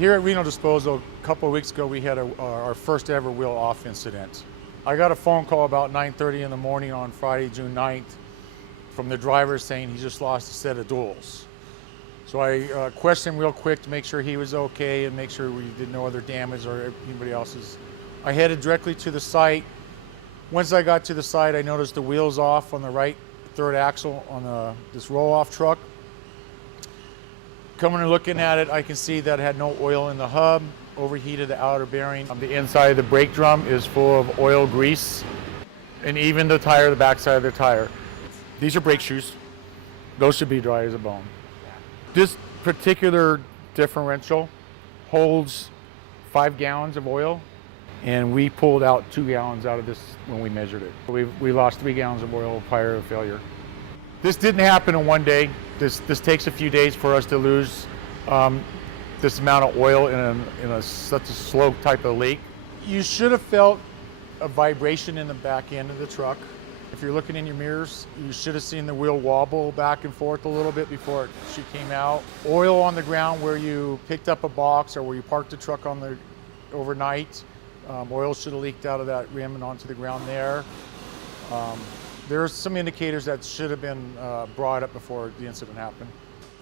Here at Reno Disposal, a couple of weeks ago, we had our first ever wheel off incident. I got a phone call about 9:30 in the morning on Friday, June 9th, from the driver saying he just lost a set of duals. So I questioned him real quick to make sure he was okay and make sure we did no other damage or anybody else's. I headed directly to the site. Once I got to the site, I noticed the wheels off on the right third axle on this roll-off truck. Coming and looking at it, I can see that it had no oil in the hub, overheated the outer bearing. The inside of the brake drum is full of oil, grease, and even the tire, the backside of the tire. These are brake shoes. Those should be dry as a bone. This particular differential holds 5 gallons of oil, and we pulled out 2 gallons out of this when we measured it. We lost 3 gallons of oil prior to failure. This didn't happen in one day. This takes a few days for us to lose this amount of oil in such a slow type of leak. You should have felt a vibration in the back end of the truck. If you're looking in your mirrors, you should have seen the wheel wobble back and forth a little bit before she came out. Oil on the ground where you picked up a box or where you parked the truck overnight. Oil should have leaked out of that rim and onto the ground there. There's some indicators that should have been brought up before the incident happened.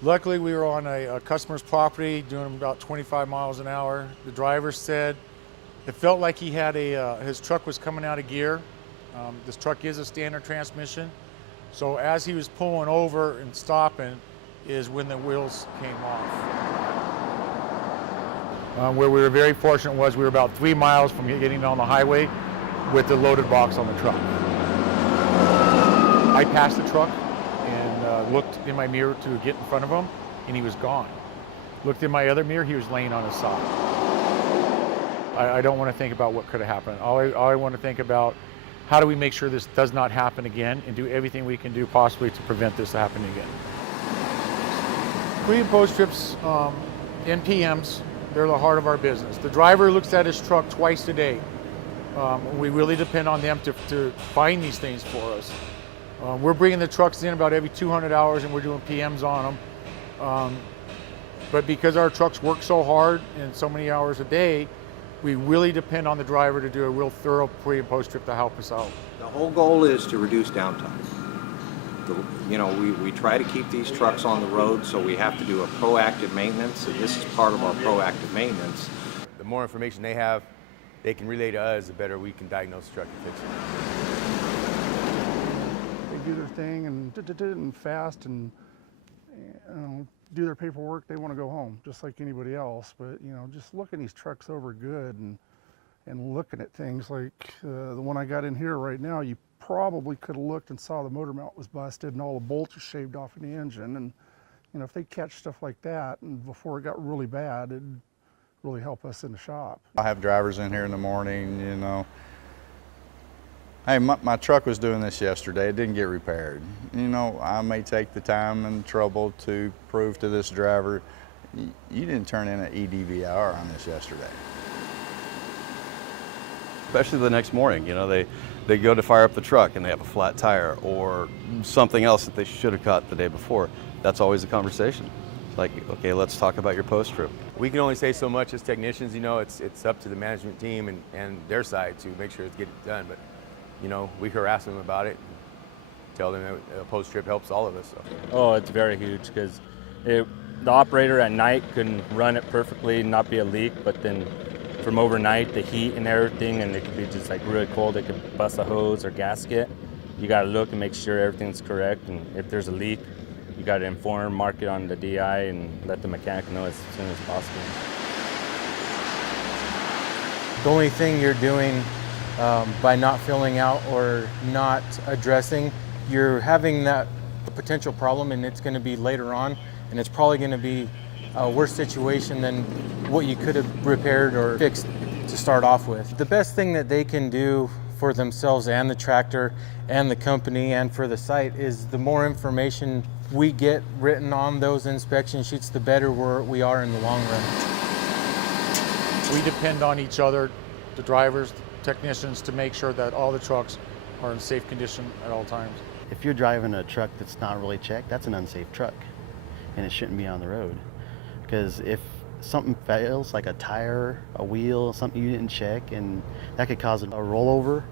Luckily, we were on a customer's property doing about 25 miles an hour. The driver said it felt like he had his truck was coming out of gear. This truck is a standard transmission. So as he was pulling over and stopping is when the wheels came off. Where we were very fortunate was we were about 3 miles from getting on the highway with the loaded box on the truck. I passed the truck and looked in my mirror to get in front of him, and he was gone. Looked in my other mirror, he was laying on his side. I don't want to think about what could have happened. All I want to think about, how do we make sure this does not happen again and do everything we can do possibly to prevent this happening again. Pre and post trips, NPMs, they're the heart of our business. The driver looks at his truck twice a day. We really depend on them to find these things for us. We're bringing the trucks in about every 200 hours and we're doing PMs on them. But because our trucks work so hard and so many hours a day, we really depend on the driver to do a real thorough pre and post trip to help us out. The whole goal is to reduce downtime. We try to keep these trucks on the road, so we have to do a proactive maintenance, and this is part of our proactive maintenance. The more information they have, they can relay to us, the better we can diagnose the truck and fix it. They do their thing and fast and do their paperwork. They want to go home just like anybody else. But just looking these trucks over good and looking at things like the one I got in here right now, you probably could have looked and saw the motor mount was busted and all the bolts are shaved off in the engine. And if they catch stuff like that and before it got really bad, it'd really help us in the shop. I have drivers in here in the morning, hey, my truck was doing this yesterday, it didn't get repaired. I may take the time and trouble to prove to this driver, you didn't turn in an EDVR on this yesterday. Especially the next morning, they go to fire up the truck and they have a flat tire or something else that they should have caught the day before. That's always a conversation. It's like, okay, let's talk about your post trip. We can only say so much as technicians, it's up to the management team and their side to make sure it's getting done. But, we harass them about it and tell them that a post trip helps all of us. So. Oh, it's very huge because the operator at night can run it perfectly and not be a leak, but then from overnight, the heat and everything, and it could be just like really cold, it could bust a hose or gasket. You got to look and make sure everything's correct, and if there's a leak, you got to inform, mark it on the DI, and let the mechanic know as soon as possible. The only thing you're doing by not filling out or not addressing, you're having that potential problem, and it's going to be later on, and it's probably going to be a worse situation than what you could have repaired or fixed to start off with. The best thing that they can do for themselves and the tractor and the company and for the site is the more information we get written on those inspection sheets, the better we are in the long run. We depend on each other, the drivers, the technicians, to make sure that all the trucks are in safe condition at all times. If you're driving a truck that's not really checked, that's an unsafe truck and it shouldn't be on the road. Because if something fails, like a tire, a wheel, something you didn't check, and that could cause a rollover.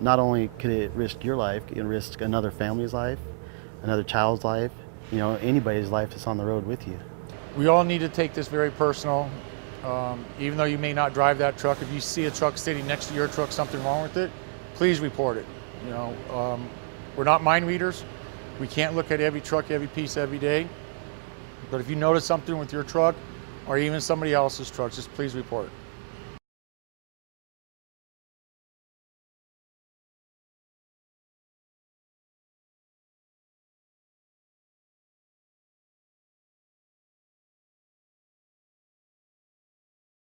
Not only could it risk your life, it can risk another family's life, another child's life, you know, anybody's life that's on the road with you. We all need to take this very personal. Even though you may not drive that truck, if you see a truck sitting next to your truck, something wrong with it, please report it. You know, we're not mind readers. We can't look at every truck, every piece every day. But if you notice something with your truck or even somebody else's truck, just please report it.